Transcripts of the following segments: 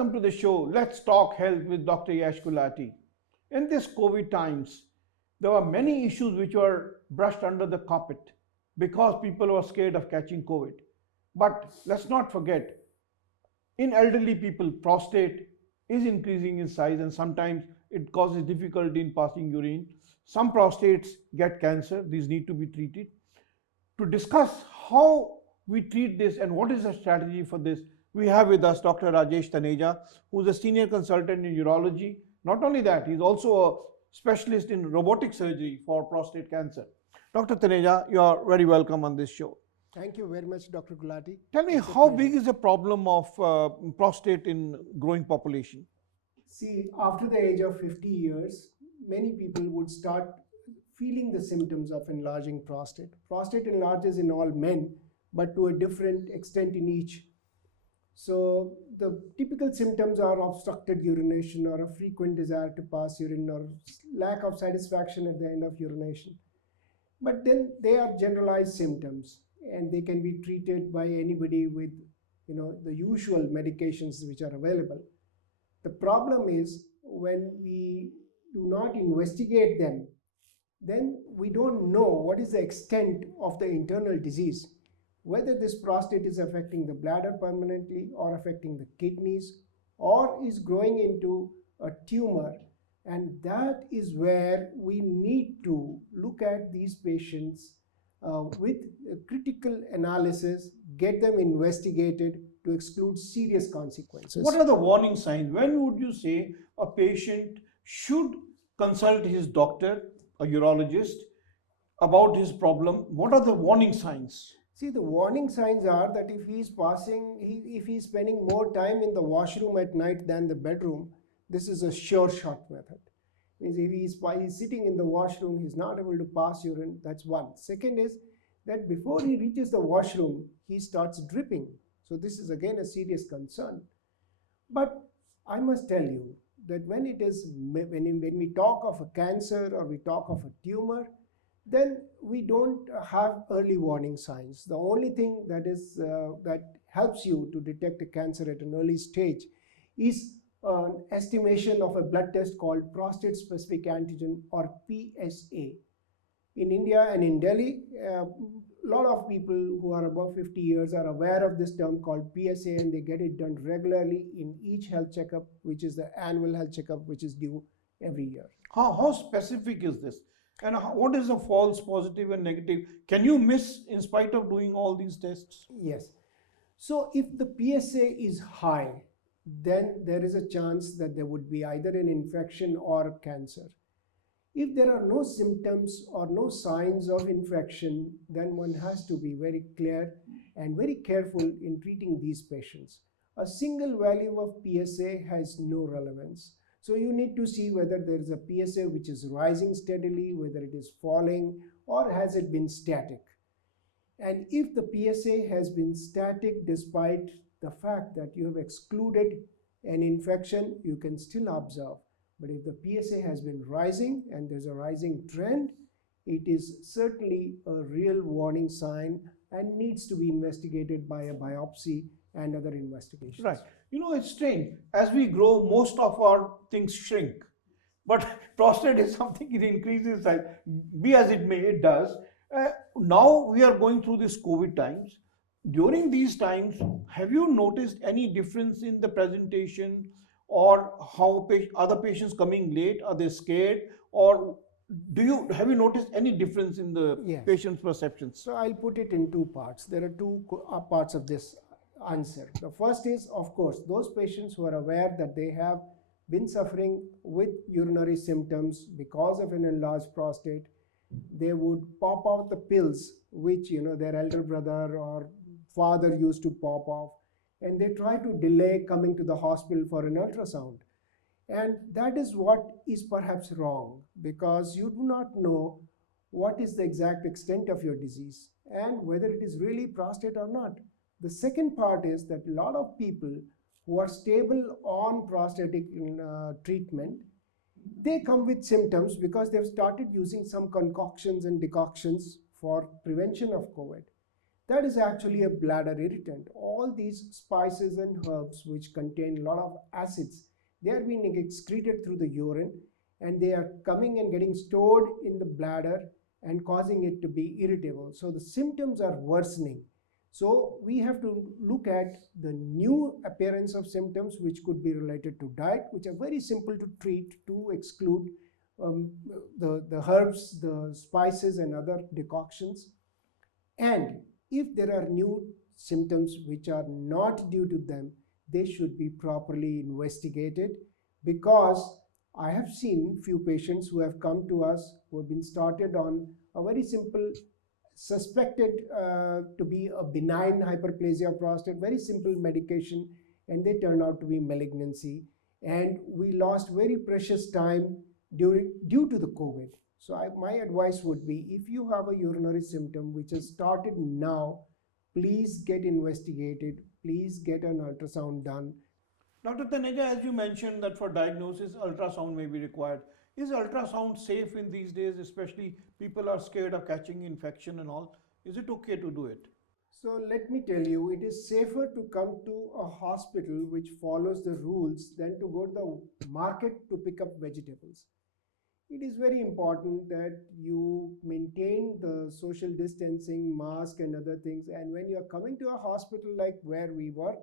Welcome to the show, Let's Talk Health with Dr. Yash Gulati. In this COVID times, there were many issues which were brushed under the carpet because people were scared of catching COVID. But let's not forget, in elderly people, prostate is increasing in size and sometimes it causes difficulty in passing urine. Some prostates get cancer, these need to be treated. To discuss how we treat this and what is the strategy for this, we have with us Dr. Rajesh Taneja, who is a senior consultant in urology. Not only that, he's also a specialist in robotic surgery for prostate cancer. Dr. Taneja, you are very welcome on this show. Thank you very much, Dr. Gulati. Tell me, how big is the problem of prostate in growing population? See, after the age of 50 years, many people would start feeling the symptoms of enlarging prostate. Prostate enlarges in all men, but to a different extent in each. So the typical symptoms are obstructed urination or a frequent desire to pass urine or lack of satisfaction at the end of urination. But then they are generalized symptoms and they can be treated by anybody with the usual medications which are available. The problem is when we do not investigate them, then we don't know what is the extent of the internal disease, whether this prostate is affecting the bladder permanently or affecting the kidneys or is growing into a tumor. And that is where we need to look at these patients with critical analysis, get them investigated to exclude serious consequences. What are the warning signs? When would you say a patient should consult his doctor, a urologist, about his problem? What are the warning signs? See, the warning signs are that if if he's spending more time in the washroom at night than the bedroom, this is a sure shot method. Means if he's sitting in the washroom, he's not able to pass urine, that's one. Second is that before he reaches the washroom, he starts dripping. So this is again a serious concern. But I must tell you that when we talk of a cancer or we talk of a tumor, then we don't have early warning signs. The only thing that helps you to detect a cancer at an early stage is an estimation of a blood test called prostate specific antigen, or PSA. In India and in Delhi, a lot of people who are above 50 years are aware of this term called PSA, and they get it done regularly in each health checkup, which is the annual health checkup, which is due every year. How specific is this? And what is a false positive and negative? Can you miss in spite of doing all these tests? Yes. So if the PSA is high, then there is a chance that there would be either an infection or cancer. If there are no symptoms or no signs of infection, then one has to be very clear and very careful in treating these patients. A single value of PSA has no relevance. So you need to see whether there is a PSA which is rising steadily, whether it is falling, or has it been static. And if the PSA has been static despite the fact that you have excluded an infection, you can still observe. But if the PSA has been rising and there's a rising trend, it is certainly a real warning sign and needs to be investigated by a biopsy and other investigations. Right. It's strange. As we grow, most of our things shrink. But prostate is something, it increases size. Be as it may, it does. Now we are going through this COVID times. During these times, have you noticed any difference in the presentation or how other patients coming late? Are they scared? Or have you noticed any difference in the patient's perceptions? So I'll put it in two parts. There are two parts of this answer. The first is, of course, those patients who are aware that they have been suffering with urinary symptoms because of an enlarged prostate, they would pop out the pills which their elder brother or father used to pop off, and they try to delay coming to the hospital for an ultrasound. And that is what is perhaps wrong, because you do not know what is the exact extent of your disease and whether it is really prostate or not. The second part is that a lot of people who are stable on prostatic treatment, they come with symptoms because they've started using some concoctions and decoctions for prevention of COVID. That is actually a bladder irritant. All these spices and herbs which contain a lot of acids, they are being excreted through the urine and they are coming and getting stored in the bladder and causing it to be irritable. So the symptoms are worsening. So we have to look at the new appearance of symptoms which could be related to diet, which are very simple to treat to exclude the herbs, the spices and other decoctions. And if there are new symptoms which are not due to them, they should be properly investigated, because I have seen few patients who have come to us who have been started on a very simple suspected to be a benign hyperplasia of prostate, very simple medication, and they turn out to be malignancy. And we lost very precious time due to the COVID. So my advice would be, if you have a urinary symptom which has started now, please get investigated, please get an ultrasound done. Dr. Taneja, as you mentioned that for diagnosis, ultrasound may be required. Is ultrasound safe in these days, especially people are scared of catching infection and all? Is it okay to do it? So let me tell you, it is safer to come to a hospital which follows the rules than to go to the market to pick up vegetables. It is very important that you maintain the social distancing, mask and other things. And when you are coming to a hospital like where we work,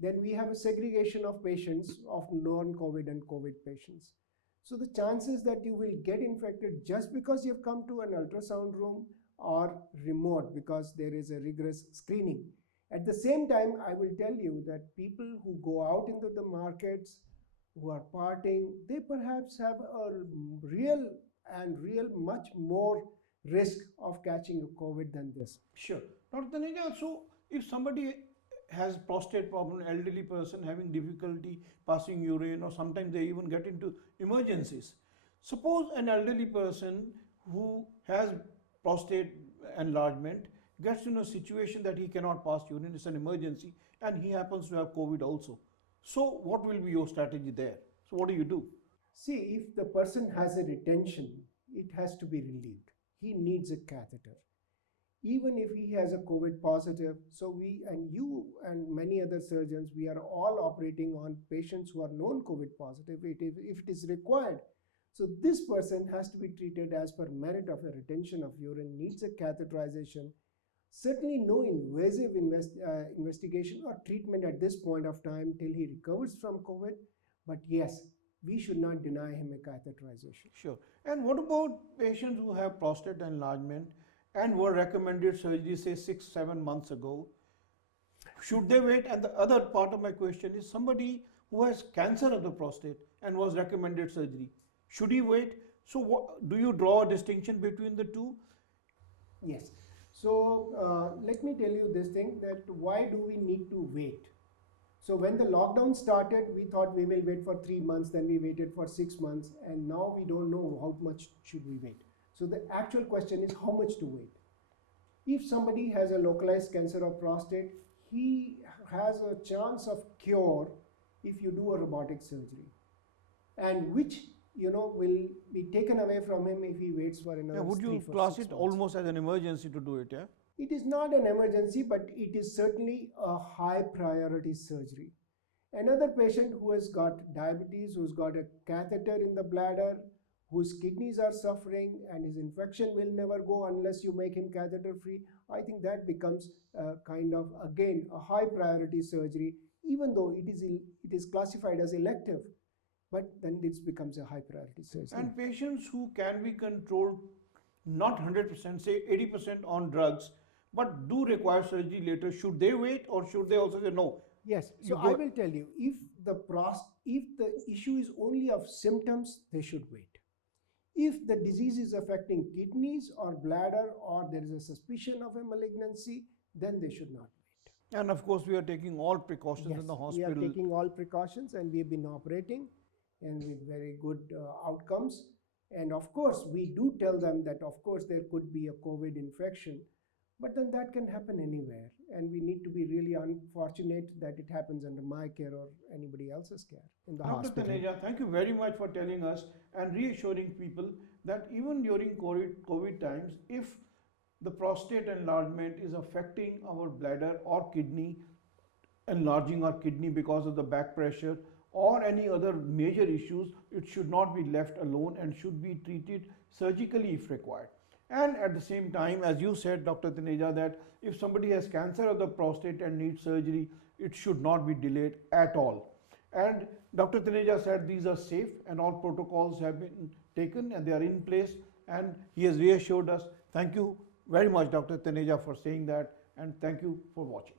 then we have a segregation of patients of non-COVID and COVID patients. So the chances that you will get infected just because you have come to an ultrasound room are remote, because there is a rigorous screening. At the same time, I will tell you that people who go out into the markets, who are partying, they perhaps have a real much more risk of catching a COVID than this. Sure. Dr. Taneja, so if somebody has prostate problem, elderly person having difficulty passing urine, or sometimes they even get into emergencies. Suppose an elderly person who has prostate enlargement gets in a situation that he cannot pass urine, it's an emergency, and he happens to have COVID also. So what will be your strategy there? So what do you do? See, if the person has a retention, it has to be relieved. He needs a catheter. Even if he has a COVID positive, so we and you and many other surgeons, we are all operating on patients who are known COVID positive if it is required. So this person has to be treated as per merit of a retention of urine, needs a catheterization. Certainly no invasive investigation or treatment at this point of time till he recovers from COVID. But yes, we should not deny him a catheterization. Sure. And what about patients who have prostate enlargement and were recommended surgery, say 6-7 months ago? Should they wait? And the other part of my question is, somebody who has cancer of the prostate and was recommended surgery, should he wait? So do you draw a distinction between the two? Yes. So let me tell you this thing, that why do we need to wait? So when the lockdown started, we thought we will wait for 3 months, then we waited for 6 months, and now we don't know how much should we wait. So the actual question is how much to wait. If somebody has a localized cancer of prostate, he has a chance of cure if you do a robotic surgery, and which will be taken away from him if he waits for another 3 or 6 months. Would you class it almost as an emergency to do it? Yeah. It is not an emergency, but it is certainly a high priority surgery. Another patient who has got diabetes, who's got a catheter in the bladder, whose kidneys are suffering and his infection will never go unless you make him catheter free, I think that becomes kind of again a high priority surgery, even though it is classified as elective, but then it becomes a high priority surgery. And patients who can be controlled not 100%, say 80% on drugs, but do require surgery later, should they wait, or should they also say no? Yes, so I will tell you, if the issue is only of symptoms, they should wait. If the disease is affecting kidneys or bladder, or there is a suspicion of a malignancy, then they should not wait. And of course, we are taking all precautions in the hospital. We are taking all precautions, and we have been operating and with very good outcomes. And of course, we do tell them that of course there could be a COVID infection, but then that can happen anywhere. And we need to be really unfortunate that it happens under my care or anybody else's care in the hospital. Dr. Taneja, thank you very much for telling us and reassuring people that even during COVID times, if the prostate enlargement is affecting our bladder or kidney, enlarging our kidney because of the back pressure or any other major issues, it should not be left alone and should be treated surgically if required. And at the same time, as you said, Dr. Taneja, that if somebody has cancer of the prostate and needs surgery, it should not be delayed at all. And Dr. Taneja said these are safe and all protocols have been taken and they are in place, and he has reassured us. Thank you very much, Dr. Taneja, for saying that, and thank you for watching.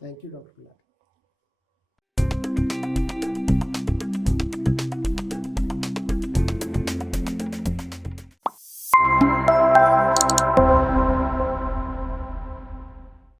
Thank you, Dr. Gulati.